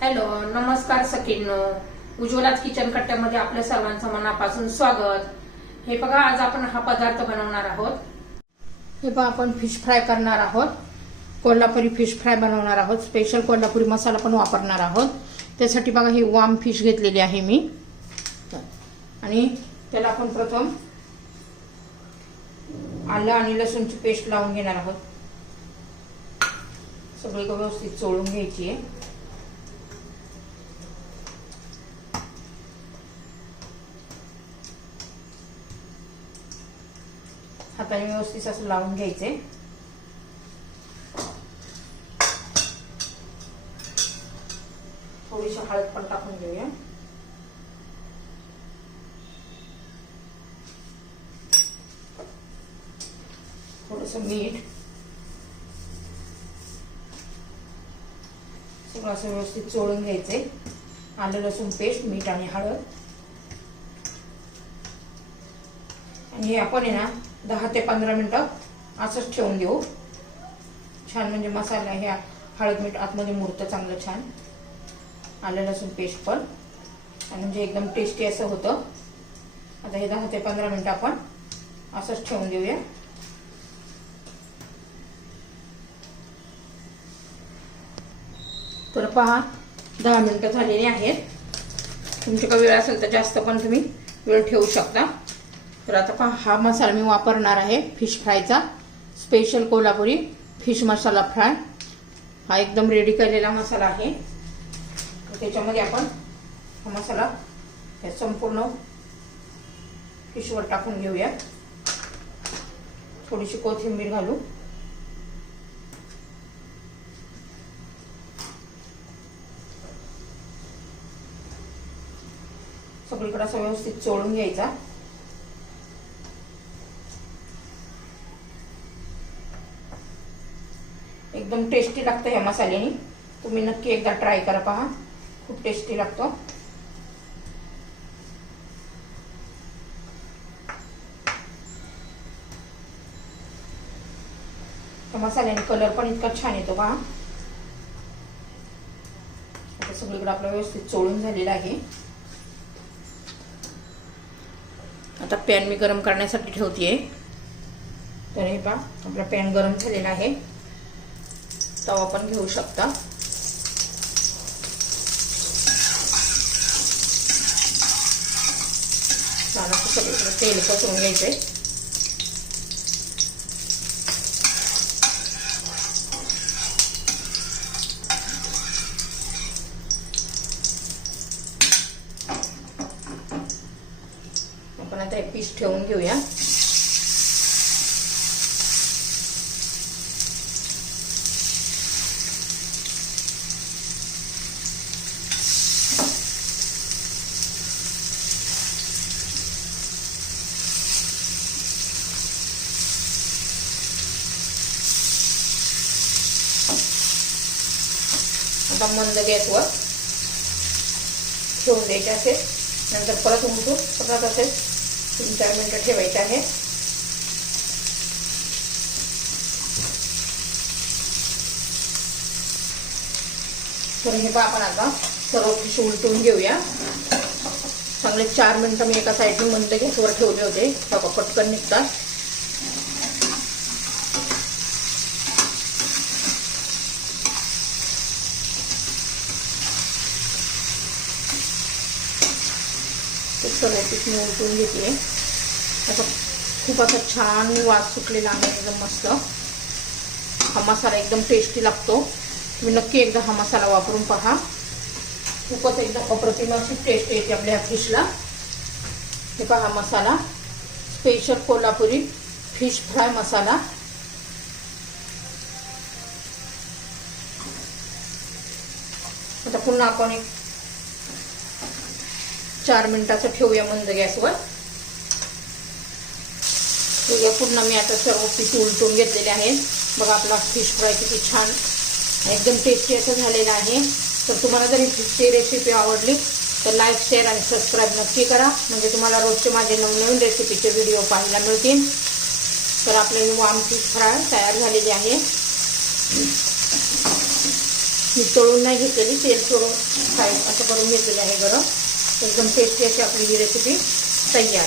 Hello, नमस्कार सखींनो. उज्ज्वलाच kitchen कट्ट्यामध्ये आपल्या सर्वांचं मनापासून स्वागत. हे बघा, आज आपण हा पदार्थ बनवणार आहोत. हे बघा, आपण फिश फ्राय करणार आहोत. कोल्हापुरी फिश फ्राय बनवणार आहोत. स्पेशल कोल्हापुरी मसाला पण वापरणार आहोत. त्यासाठी बघा, ही वाम फिश घेतलेली आहे मी. आणि त्याला आपण प्रथम आलं आणि लसूणची पेस्ट लावून घेणार आहोत. सगळी व्यवस्थित चोळून घ्यायची आहे. हाताने व्यवस्थित असं लावून घ्यायचे. थोडीशी हळद पण टाकून घेऊया. थोडंसं मीठ. सगळं असं व्यवस्थित चोळून घ्यायचे. आलं लसूण पेस्ट, मीठ आणि हळद. आणि हे आपण आहे ना 10 ते 15 मिनिटं असंच ठेवून देऊ. छान म्हणजे मसाला हे हळद मीठ आतमध्ये मुरतं चांगलं छान. आलं लसूण पेस्ट पण आणि म्हणजे एकदम टेस्टी असं होतं. आता हे 10 ते 15 मिनिटं आपण असंच ठेवून देऊया. तर पहा, 10 मिनिटं झालेली आहेत. तुमच्याकडे वेळ असेल तर जास्त पण तुम्ही वेळ ठेवू शकता. तर आता पहा, हा मसाला मी वापरणार आहे फिश फ्रायचा. स्पेशल कोल्हापुरी फिश मसाला फ्राय. हा एकदम रेडी केलेला मसाला आहे. त्याच्यामध्ये आपण हा मसाला संपूर्ण फिशवर टाकून घेऊया. थोडीशी कोथिंबीर घालू. सगळीकडे असं व्यवस्थित चोळून घ्यायचा. एकदम टेस्टी लागतं ह्या मसाल्याने. तुम्ही नक्की एकदा ट्राय करा, पहा, खूप टेस्टी लागतो. त्या मसाल्याने कलर पण इतका छान येतो पहा. आता सगळीकडे आपलं व्यवस्थित चोळून झालेलं आहे. आता पॅन मी गरम करण्यासाठी ठेवतेय. तर हे पहा, आपला पॅन गरम झालेला आहे. तवा पण घेऊ शकता. छान असं सगळीकडे तेल पसरून घ्यायचंय. आपण आता हे पीस ठेवून घेऊया. आता मंद गॅसवर ठेवून द्यायचे असेल. नंतर परत उलटून परत असेल 3-4 मिनिटं ठेवायचे आहे. तर हे पहा, आपण आता सर्व फिश उलटून घेऊया. चांगले 4 मिनिटं मी एका साईडने मंद गॅसवर ठेवले होते. बघा, पटकन निघतात. सर्व पीस मी उलटून घेते. असं खूप असा छान वास सुटलेला आहे, एकदम मस्त. हा मसाला एकदम टेस्टी लागतो. तुम्ही नक्की एकदा हा मसाला वापरून पहा. खूपच एकदम अप्रतिम अशी टेस्ट येते आपल्या ह्या फिशला. हे पहा, मसाला स्पेशल कोल्हापुरी फिश फ्राय मसाला. आता पुन्हा आपण एक 4 मिनिटाचं ठेवूया मंद गॅसवर. पुन्हा मी आता सर्व पीस उलटून घेतलेले आहेत. बघा, आपला फिश फ्राय किती छान एकदम टेस्टी असं झालेलं आहे. तर तुम्हाला जर ही फिशची रेसिपी आवडली तर लाईक, शेअर आणि सबस्क्राईब नक्की करा. म्हणजे तुम्हाला रोजचे माझे नवनवीन रेसिपीचे व्हिडिओ पाहायला मिळतील. तर आपली वाम फिश फ्राय तयार झालेली आहे. मी तळून नाही घेतलेली, तेल सोडून फ्राय असं करून घेतलेली आहे गरम. एकदम टेस्टी अशी आपली ही रेसिपी तयार.